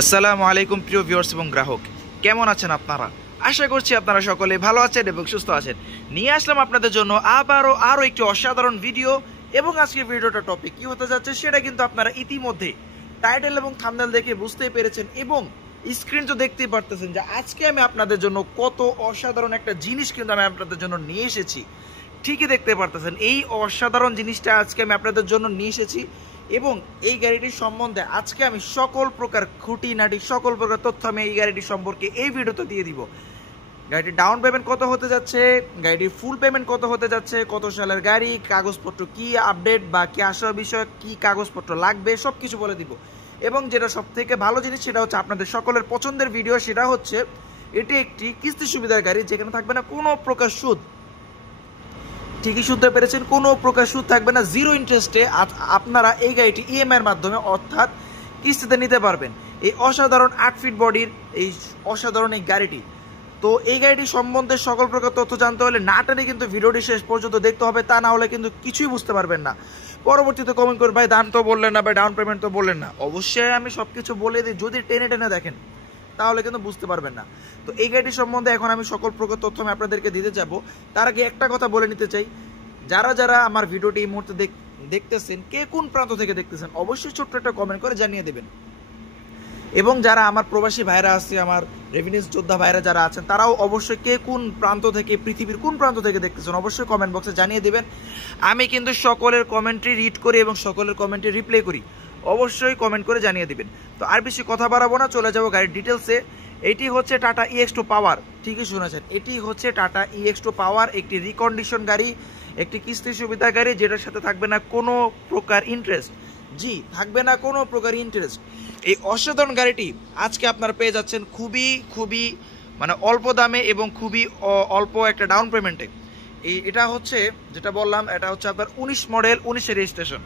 আসসালামু আলাইকুম প্রিয় ভিউয়ার্স এবং গ্রাহক, কেমন আছেন আপনারা? আশা করছি আপনারা সকলে ভালো আছেন এবং সুস্থ আছেন। নিয়ে আসলাম আপনাদের জন্য আরও একটি অসাধারণ ভিডিও। এবং আজকের ভিডিওটা টপিক কি হতে যাচ্ছে সেটা কিন্তু আপনারা ইতিমধ্যে টাইটেল এবং থাম্বনেল দেখে বুঝতেই পেরেছেন এবং স্ক্রিন তো দেখতেই পারতেছেন যে আজকে আমি আপনাদের জন্য কত অসাধারণ একটা জিনিস কিন্তু আমি আপনাদের জন্য নিয়ে এসেছি। ঠিকই দেখতে পারতেছেন, এই অসাধারণ জিনিসটা আজকে আমি আপনাদের জন্য নিয়ে এসেছি এবং এই গাড়িটির সম্বন্ধে আজকে আমি সকল প্রকার খুঁটিনাটি সকল প্রকার তথ্য আমি এই গাড়িটির সম্পর্কে এই ভিডিওতে দিয়ে দিব। গাড়িটির ডাউন পেমেন্ট কত হতে যাচ্ছে, গাড়িটির ফুল পেমেন্ট কত হতে যাচ্ছে, কত সালের গাড়ি, কাগজপত্র কি আপডেট বা কি আসার বিষয়, কি কাগজপত্র লাগবে সব কিছু বলে দিব। এবং যেটা সব থেকে ভালো জিনিস সেটা হচ্ছে আপনাদের সকলের পছন্দের ভিডিও, সেটা হচ্ছে এটি একটি কিস্তি সুবিধার গাড়ি যেখানে থাকবে না কোনো প্রকার সুদ। ঠিকই শুনতে পেরেছেন, কোনো প্রকার সুদ থাকবে না, জিরো ইন্টারেস্টে আপনারা এই গাড়িটি ইএমআই এর মাধ্যমে অর্থাৎ কিস্তিতে নিতে পারবেন। এই অসাধারণ 8 ফিট বডির এই অসাধারণ এই গাড়িটি, তো এই গাড়িটি সম্বন্ধে সকল প্রকার তথ্য জানতে হলে না টেনে কিন্তু ভিডিওটি শেষ পর্যন্ত দেখতে হবে, তা না হলে কিন্তু কিছুই বুঝতে পারবেন না। পরবর্তীতে কমেন্ট করে ভাই দাম তো বললেন না, ভাই ডাউন পেমেন্ট তো বললেন না। অবশ্যই আমি সব কিছু বলে দিই, যদি টেনে টেনে দেখেন তাহলে কিন্তু বুঝতে পারবেন না। তো এই গাড়িটির সম্বন্ধে এখন আমি সকল প্রকার তথ্য আমি আপনাদেরকে দিতে যাব। তার আগে একটা কথা বলে নিতে চাই, যারা যারা আমার ভিডিওটি এই মুহূর্তে দেখতেছেন, কে কোন প্রান্ত থেকে দেখতেছেন অবশ্যই ছোট্ট একটা কমেন্ট করে জানিয়ে দেবেন। এবং যারা আমার প্রবাসী ভাইরা আছে, আমার রেভিনিউস যোদ্ধা ভাইরা যারা আছেন, তারাও অবশ্যই কে কোন প্রান্ত থেকে, পৃথিবীর কোন প্রান্ত থেকে দেখতেছেন অবশ্যই কমেন্ট বক্সে জানিয়ে দিবেন। আমি কিন্তু সকলের কমেন্ট্রি রিড করি এবং সকলের কমেন্টে রিপ্লাই করি, অবশ্যই কমেন্ট করে জানিয়ে দিবেন। তো আর বেশি কথা বাড়াবো না, চলে যাবো গাড়ির ডিটেলসে। এটি হচ্ছে টাটা EX2 পাওয়ার, ঠিকই শুনেছেন, এটি হচ্ছে টাটা EX2 পাওয়ার, একটি রিকন্ডিশন গাড়ি, একটি কিস্তি সুবিধা গাড়ি যেটার সাথে থাকবে না কোনো প্রকার ইন্টারেস্ট। জি, থাকবে না কোনো প্রকার ইন্টারেস্ট। এই অসাধারণ গাড়িটি আজকে আপনারা পেয়ে যাচ্ছেন খুবই মানে অল্প দামে এবং খুবই অল্প একটা ডাউন পেমেন্টে। এটা হচ্ছে যেটা বললাম, এটা হচ্ছে আপনার 19 মডেল 19 রেজিস্ট্রেশন,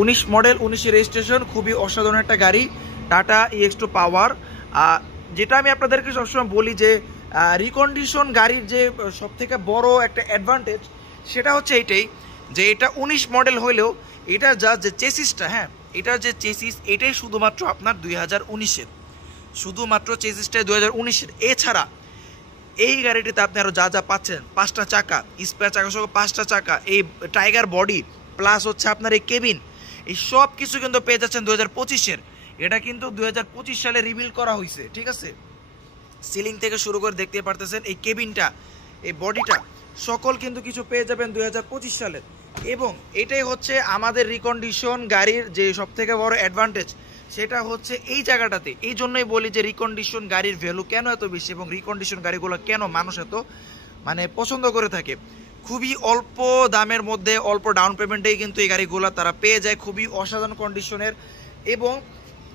19 মডেল 19 রেজিস্ট্রেশন, খুবই অসাধারণ একটা গাড়ি টাটা EX2 পাওয়ার। যেটা আমি আপনাদেরকে সবসময় বলি যে রিকন্ডিশন গাড়ির যে সব থেকে বড় একটা অ্যাডভান্টেজ সেটা হচ্ছে এইটাই যে এটা 19 মডেল হলেও এটা যে চেসিসটা, হ্যাঁ এটার যে চেসিস এটাই শুধুমাত্র আপনার 2019-এর, শুধুমাত্র চেসিসটাই 2019-এর। এছাড়া এই গাড়িটিতে আপনি আরও যা পাচ্ছেন, 5টা চাকা, স্পেয়ার চাকা সহ 5টা চাকা, এই টাইগার বডি প্লাস হচ্ছে আপনার এই কেবিন, এই সব কিছু কিন্তু পেয়ে যাচ্ছেন 2025-এর। এটা কিন্তু 2025 সালে রিবিল্ড করা হয়েছে, ঠিক আছে। সিলিং থেকে শুরু করে দেখতে পারতেছেন এই কেবিনটা, এই বডিটা সকল কিন্তু কিছু পেয়ে যাবেন 2025 সালের। এবং এটাই হচ্ছে আমাদের রিকন্ডিশন গাড়ির যে সব থেকে বড় অ্যাডভান্টেজ, সেটা হচ্ছে এই জায়গাটাতে। এই জন্যই বলি যে রিকন্ডিশন গাড়ির ভ্যালু কেন এত বেশি এবং রিকন্ডিশন গাড়িগুলো কেন মানুষ এত মানে পছন্দ করে থাকে। খুবই অল্প দামের মধ্যে অল্প ডাউন পেমেন্টেই কিন্তু এই গাড়িগুলো তারা পেয়ে যায়, খুবই অসাধারণ কন্ডিশনের। এবং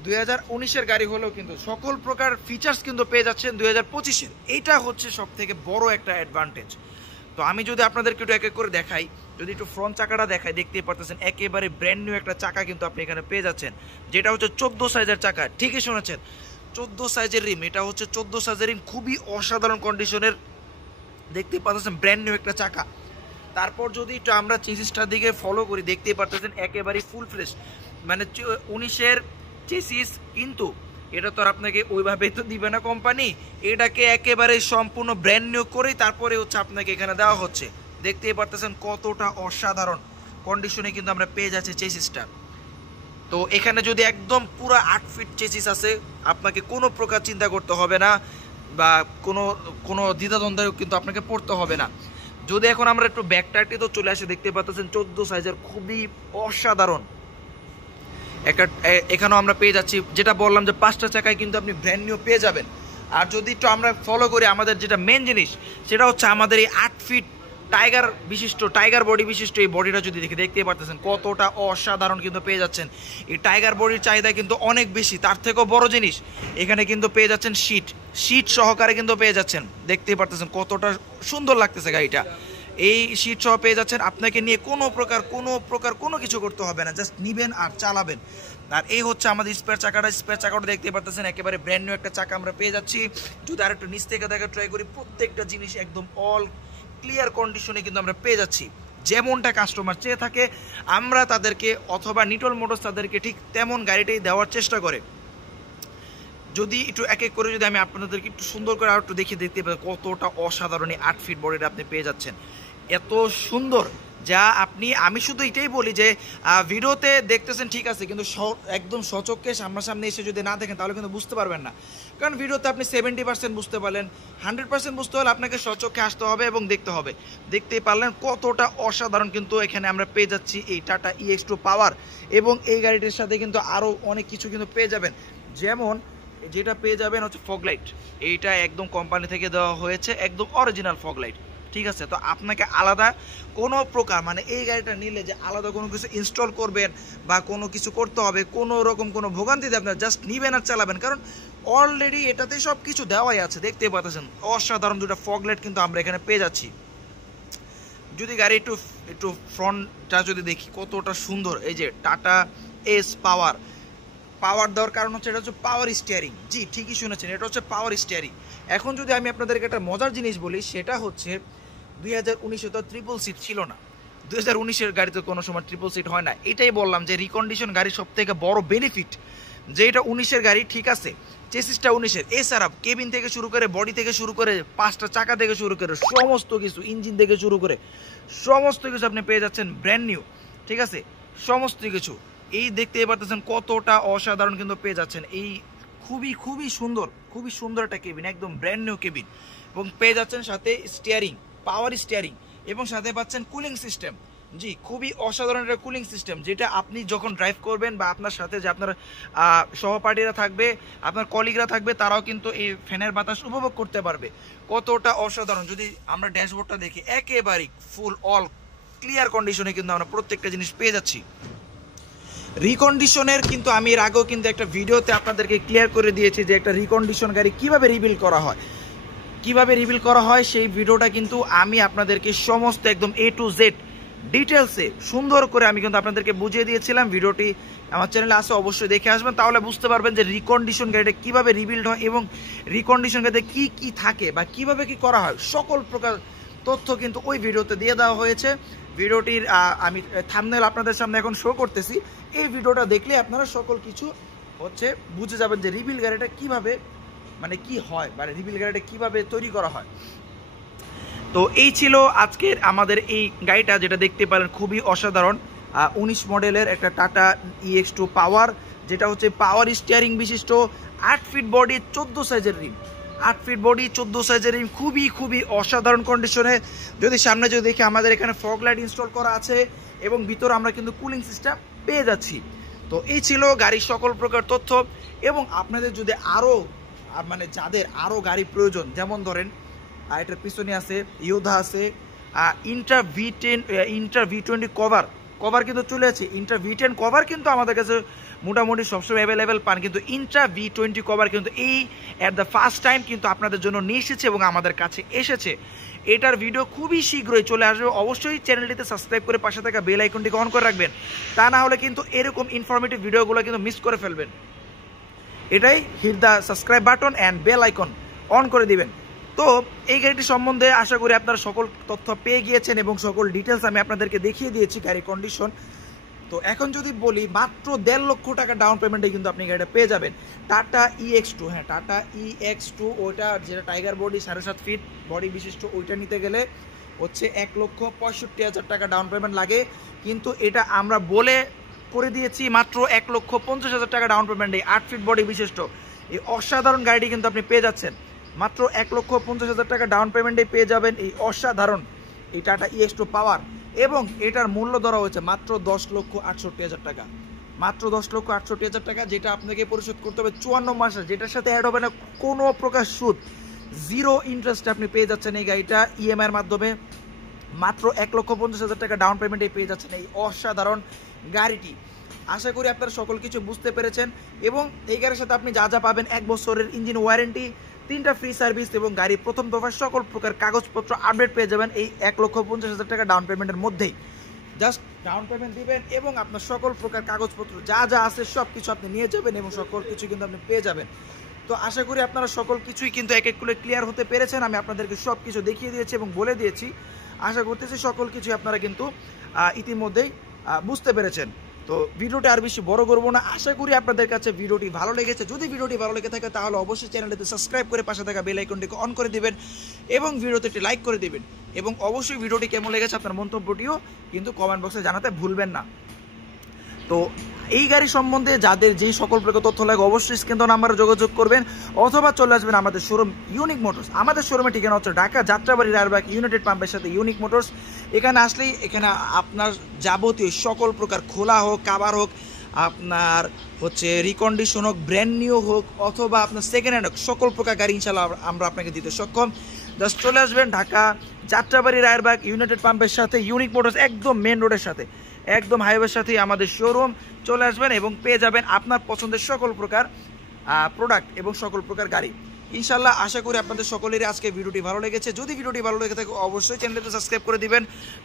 2019-এর গাড়ি হলেও কিন্তু সকল প্রকার ফিচার্স কিন্তু পেয়ে যাচ্ছেন 2025-এর। এইটা হচ্ছে সব থেকে বড় একটা অ্যাডভান্টেজ। তো আমি যদি আপনাদেরকে একটু এক এক করে দেখাই, যদি একটু ফ্রন্ট চাকাটা দেখাই, দেখতেই পারতেছেন একেবারে ব্র্যান্ড নিউ একটা চাকা কিন্তু আপনি এখানে পেয়ে যাচ্ছেন, যেটা হচ্ছে 14 সাইজের চাকা। ঠিকই শুনেছেন, 14 সাইজের রিম, এটা হচ্ছে 14 সাইজের রিম, খুবই অসাধারণ কন্ডিশনের, দেখতেই পাচ্ছেন ব্র্যান্ড নিউ একটা চাকা। তারপর যদি একটু আমরা চেসিসটার দিকে ফলো করি, দেখতেই পারতেছেন একেবারে ফুল ফ্রেশ, মানে 19-এর চেসিস, কিন্তু এটা তো আর আপনাকে ওইভাবে তো দিবে না কোম্পানি, এটাকে একেবারে সম্পূর্ণ ব্র্যান্ড নিউ করেই তারপরে হচ্ছে আপনাকে এখানে দেওয়া হচ্ছে। দেখতেই পারতেছেন কতটা অসাধারণ কন্ডিশনে কিন্তু আমরা পেয়ে যাচ্ছি চেসিসটা। তো এখানে যদি একদম পুরো 8 ফিট চেসিস আছে, আপনাকে কোনো প্রকার চিন্তা করতে হবে না বা কোনো দ্বিধাদ্বন্দ্বে কিন্তু আপনাকে পড়তে হবে না। যদি এখন আমরা একটু ব্যাকটাইটে তো চলে আসে, দেখতে পাচ্ছেন 14 সাইজের খুবই অসাধারণ একটা, এখানেও আমরা পেয়ে যাচ্ছি যেটা বললাম যে 5টা চাকায় কিন্তু আপনি ব্র্যান্ড নিউ পেয়ে যাবেন। আর যদি একটু আমরা ফলো করি আমাদের যেটা মেন জিনিস, সেটা হচ্ছে আমাদের এই 8 ফিট টাইগার বডি বিশিষ্ট এই বডিটা যদি দেখতেই পারতেছেন কতটা অসাধারণ কিন্তু পেয়ে যাচ্ছেন। এই টাইগার বডির চাহিদা কিন্তু অনেক বেশি, তার থেকেও বড় জিনিস এখানে কিন্তু পেয়ে যাচ্ছেন শীট সহকারে কিন্তু পেয়ে যাচ্ছেন। দেখতেই পারতেছেন কতটা সুন্দর লাগতেছে গাড়িটা, এই শীট সহ পেয়ে যাচ্ছেন। আপনাকে নিয়ে কোনো প্রকার কোনো কিছু করতে হবে না, জাস্ট নিবেন আর চালাবেন। আর এই হচ্ছে আমাদের স্পেয়ার চাকাটা দেখতে পারতেছেন একেবারে ব্র্যান্ড নিউ একটা চাকা আমরা পেয়ে যাচ্ছি। যদি আর একটু নিচ থেকে দেখা ট্রাই করি, প্রত্যেকটা জিনিস একদম অল ক্লিয়ার কন্ডিশনে কিন্তু আমরা পেয়ে যাচ্ছি। যেমনটা কাস্টমার চেয়ে থাকে আমরা তাদেরকে, অথবা নিটল মোটরস তাদেরকে ঠিক তেমন গাড়িটাই দেওয়ার চেষ্টা করে। যদি একটু এক এক করে যদি আমি আপনাদেরকে একটু সুন্দর করে আর একটু দেখতে পাই কতটা অসাধারণ 8 ফিট বডিটা আপনি পেয়ে যাচ্ছেন, এত সুন্দর যা আমি শুধু এটাই বলি যে ভিডিওতে দেখতেছেন ঠিক আছে, কিন্তু একদম সচক্ষে সামনাসামনি এসে যদি না দেখেন তাহলে কিন্তু বুঝতে পারবেন না। কারণ ভিডিওতে আপনি 70% বুঝতে পারলেন, 100% বুঝতে হলে আপনাকে সচক্ষে আসতে হবে এবং দেখতে হবে। দেখতেই পারলেন কতটা অসাধারণ কিন্তু এখানে আমরা পেয়ে যাচ্ছি এই টাটা EX2 পাওয়ার। এবং এই গাড়িটির সাথে কিন্তু আরও অনেক কিছু কিন্তু পেয়ে যাবেন, যেমন যেটা পেয়ে যাবেন হচ্ছে ফগ লাইট। এইটা একদম কোম্পানি থেকে দেওয়া হয়েছে, একদম অরিজিনাল ফগ লাইট, ঠিক আছে। তো আপনাকে আলাদা কোনো প্রকার মানে এই গাড়িটা নিলে যে আলাদা কোনো কিছু ইনস্টল করবেন বা কোনো কিছু করতে হবে কোনো রকম কোনো ভোগান্তিতে আপনার জাস্ট নিবেন আর চালাবেন, কারণ অলরেডি এটাতে সব কিছু দেওয়াই আছে। দেখতেই পাচ্ছেন অসাধারণ দুটো ফগ লাইট কিন্তু আমরা এখানে পেয়ে যাচ্ছি। যদি গাড়ি একটু ফ্রন্টটা যদি দেখি কতটা সুন্দর, এই যে টাটা এস পাওয়ার দেওয়ার কারণ হচ্ছে এটা হচ্ছে পাওয়ার স্টিয়ারিং। জি ঠিকই শুনেছেন, এটা হচ্ছে পাওয়ার স্টিয়ারিং। এখন যদি আমি আপনাদেরকে একটা মজার জিনিস বলি, সেটা হচ্ছে 2019-এ তো ট্রিপল সিট ছিল না, 2019-এর গাড়িতে কোনো সময় ট্রিপল সিট হয় না। এটাই বললাম যে রিকন্ডিশন গাড়ির সব থেকে বড় বেনিফিট যে এটা 19-এর গাড়ি, ঠিক আছে, চেসিসটা 19-এর, এছাড়া কেবিন থেকে শুরু করে বডি থেকে শুরু করে 5টা চাকা থেকে শুরু করে সমস্ত কিছু, ইঞ্জিন থেকে শুরু করে সমস্ত কিছু আপনি পেয়ে যাচ্ছেন ব্র্যান্ড নিউ, ঠিক আছে, সমস্ত কিছু। এই দেখতে পারতেছেন কতটা অসাধারণ কিন্তু পেয়ে যাচ্ছেন। এই খুবই সুন্দর একটা কেবিন, একদম ব্র্যান্ড নিউ কেবিন, এবং পেয়ে যাচ্ছেন সাথে স্টিয়ারিং, পাওয়ার স্টিয়ারিং, এবং সাথে পাচ্ছেন কুলিং সিস্টেম। জি খুবই অসাধারণ একটা কুলিং সিস্টেম, যেটা আপনি যখন ড্রাইভ করবেন বা আপনার সাথে যে আপনার সহপাঠীরা থাকবে, আপনার কলিগরা থাকবে, তারাও কিন্তু এই ফ্যানের বাতাস উপভোগ করতে পারবে। কতটা অসাধারণ। যদি আমরা ড্যাশবোর্ডটা দেখি একেবারেই ফুল অল ক্লিয়ার কন্ডিশনে কিন্তু আমরা প্রত্যেকটা জিনিস পেয়ে যাচ্ছি। রিকন্ডিশনের কিন্তু আমি এর আগেও কিন্তু একটা ভিডিওতে আপনাদেরকে ক্লিয়ার করে দিয়েছি যে একটা রিকন্ডিশন গাড়ি কিভাবে রিবিল্ড করা হয়, সেই ভিডিওটা কিন্তু আমি আপনাদেরকে সমস্ত একদম A to Z ডিটেলসে সুন্দর করে আমি কিন্তু আপনাদেরকে বুঝিয়ে দিয়েছিলাম। ভিডিওটি আমার চ্যানেলে আসে, অবশ্যই দেখে আসবেন, তাহলে বুঝতে পারবেন যে রিকন্ডিশন গাড়িটা কিভাবে রিবিল্ড হয় এবং রিকন্ডিশন গাড়িতে কি থাকে বা কিভাবে কি করা হয়, সকল প্রকার তথ্য কিন্তু ওই ভিডিওতে দিয়ে দেওয়া হয়েছে। ভিডিওটির আমি থাম্বনেল আপনাদের সামনে এখন শো করতেছি। এই ভিডিওটা দেখলে আপনারা সকল কিছু হচ্ছে বুঝে যাবেন যে রিবিল্ড গাড়িটা কিভাবে মানে কি হয়, মানে রিবিল্ড গাড়িটা কিভাবে তৈরি করা হয়। তো এই ছিল আজকের আমাদের এই গাড়িটা, যেটা দেখতে পারেন খুবই অসাধারণ 19 মডেলের একটা টাটা EX2 পাওয়ার, যেটা হচ্ছে পাওয়ার স্টিয়ারিং বিশিষ্ট, 8 ফিট বডি 14 সাইজের রিম, 8 ফিট বডি 14 সাইজের রিম, খুবই অসাধারণ কন্ডিশনে। যদি সামনে যদি দেখি আমাদের এখানে ফগ লাইট ইনস্টল করা আছে এবং ভিতরে আমরা কিন্তু কুলিং সিস্টেম পেয়ে যাচ্ছি। তো এই ছিল গাড়ির সকল প্রকার তথ্য। এবং আপনাদের যদি আরও মানে যাদের আরও গাড়ি প্রয়োজন, যেমন ধরেন এটার পিছনে আছে ইয়োধা আছে, ইন্ট্রা V20 কভার কিন্তু চলে আছে। ইন্ট্রা V10 কভার কিন্তু আমাদের কাছে মোটামুটি সবসময় অ্যাভেলেবেল পান, কিন্তু ইন্ট্রা V20 কভার কিন্তু এই অ্যাট দ্য ফার্স্ট টাইম কিন্তু আপনাদের জন্য নিয়ে এসেছে এবং আমাদের কাছে এসেছে। এটার ভিডিও খুবই শীঘ্রই চলে আসবে। অবশ্যই চ্যানেলটিতে সাবস্ক্রাইব করে পাশে থাকা বেল আইকনটিকে অন করে রাখবেন, তা না হলে কিন্তু এরকম ইনফরমেটিভ ভিডিওগুলো কিন্তু মিস করে ফেলবেন। এটাই hit the subscribe button and bell icon on করে দিবেন। তো এই গাড়িটি সম্বন্ধে আশা করি আপনারা সকল তথ্য পেয়ে গিয়েছেন এবং সকল ডিটেলস আমি আপনাদেরকে দেখিয়ে দিয়েছি গাড়ির কন্ডিশন। তো এখন যদি বলি মাত্র 1.5 লক্ষ টাকা ডাউন পেমেন্টে কিন্তু আপনি গাড়িটা পেয়ে যাবেন টাটা EX2। হ্যাঁ, টাটা EX2, ওইটা যেটা টাইগার বডি 7.5 ফিট বডি বিশিষ্ট, ওইটা নিতে গেলে হচ্ছে 1,65,000 টাকা ডাউন পেমেন্ট লাগে, কিন্তু এটা আমরা বলে করে দিয়েছি মাত্র 1,50,000 টাকা ডাউন পেমেন্টে 8 ফিট বডি বিশিষ্ট এই অসাধারণ গাড়িটি কিন্তু আপনি পেয়ে যাচ্ছেন। মাত্র 1,50,000 টাকা ডাউন পেমেন্টে পেয়ে যাবেন এই অসাধারণ এই টাটা EX2 পাওয়ার, এবং এটার মূল্য ধরা হয়েছে মাত্র 10,68,000 টাকা, মাত্র 10,68,000 টাকা, যেটা আপনাকে পরিশোধ করতে হবে 54 মাসে, যেটার সাথে অ্যাড হবে না কোনো প্রকার সুদ, জিরো ইন্টারেস্টে আপনি পেয়ে যাচ্ছেন এই গাড়িটা EMI এর মাধ্যমে। মাত্র 1,50,000 টাকা ডাউন পেমেন্টে পেয়ে যাচ্ছেন এই অসাধারণ গাড়িটি। আশা করি আপনারা সকল কিছু বুঝতে পেরেছেন। এবং এই গাড়ির সাথে আপনি যা পাবেন 1 বছরের ইঞ্জিন ওয়ারেন্টি, 3টা ফ্রি সার্ভিস এবং গাড়ির প্রথম দফার সকল প্রকার কাগজপত্র আপডেট পেয়ে যাবেন এই 1,50,000 টাকা ডাউন পেমেন্টের মধ্যেই। জাস্ট ডাউন পেমেন্ট দিবেন এবং আপনার সকল প্রকার কাগজপত্র যা আছে সব কিছু আপনি নিয়ে যাবেন এবং সকল কিছু কিন্তু আপনি পেয়ে যাবেন। তো আশা করি আপনারা সকল কিছুই কিন্তু এক এক করে ক্লিয়ার হতে পেরেছেন। আমি আপনাদেরকে সব কিছু দেখিয়ে দিয়েছি এবং বলে দিয়েছি। আশা করতেছি সকল কিছু আপনারা কিন্তু ইতিমধ্যেই বুঝতে পেরেছেন। তো ভিডিওটি আর বেশি বড় করবো না, আশা করি আপনাদের কাছে ভিডিওটি ভালো লেগেছে। যদি ভিডিওটি ভালো লেগে থাকে তাহলে অবশ্যই চ্যানেলটিতে সাবস্ক্রাইব করে পাশে থাকা বেল আইকনটিকে অন করে দিবেন এবং ভিডিওতে একটি লাইক করে দিবেন এবং অবশ্যই ভিডিওটি কেমন লেগেছে আপনার মন্তব্যটিও কিন্তু কমেন্ট বক্সে জানাতে ভুলবেন না। তো এই গাড়ি সম্বন্ধে যাদের যেই সকল প্রকার তথ্য লাগে অবশ্যই স্ক্রিন নাম্বারে যোগাযোগ করবেন অথবা চলে আসবেন আমাদের শোরুম ইউনিক মোটরস। আমাদের শোরুমের ঠিকানা হচ্ছে ঢাকা যাত্রাবাড়ি রায়বাগ ইউনাইটেড পাম্পের সাথে ইউনিক মোটরস। এখানে আসলেই এখানে আপনার যাবতীয় সকল প্রকার খোলা হোক, কাভার হোক, আপনার হচ্ছে রিকন্ডিশন হোক, ব্র্যান্ড নিউ হোক অথবা আপনার সেকেন্ড হ্যান্ড হোক, সকল প্রকার গাড়ি ইনশাল্লাহ আমরা আপনাকে দিতে সক্ষম। জাস্ট চলে আসবেন ঢাকা যাত্রাবাড়ি রায়বাগ ইউনাইটেড পাম্পের সাথে ইউনিক মোটরস, একদম মেন রোডের সাথে, একদম হাইওয়ের সাথেই আমাদের শোরুম। চলে আসবেন এবং পেয়ে যাবেন আপনার পছন্দের সকল প্রকার প্রোডাক্ট এবং সকল প্রকার গাড়ি ইনশাল্লাহ। আশা করি আপনাদের সকলেরই আজকে ভিডিওটি ভালো লেগেছে। যদি ভিডিওটি ভালো লেগে থাকে অবশ্যই চ্যানেলটি সাবস্ক্রাইব করে দিবেন।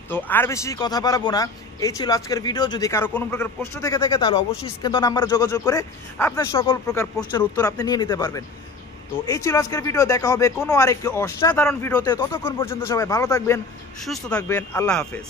তো আর বেশি কথা বাড়াবো না, এই ছিল আজকের ভিডিও। যদি কারো কোনো প্রকার প্রশ্ন থেকে থাকে তাহলে অবশ্যই স্ক্রিন নাম্বারে যোগাযোগ করে আপনার সকল প্রকার প্রশ্নের উত্তর আপনি নিয়ে নিতে পারবেন। তো এই ছিল আজকের ভিডিও, দেখা হবে কোনো আরেকটি অসাধারণ ভিডিওতে। ততক্ষণ পর্যন্ত সবাই ভালো থাকবেন, সুস্থ থাকবেন, আল্লাহ হাফেজ।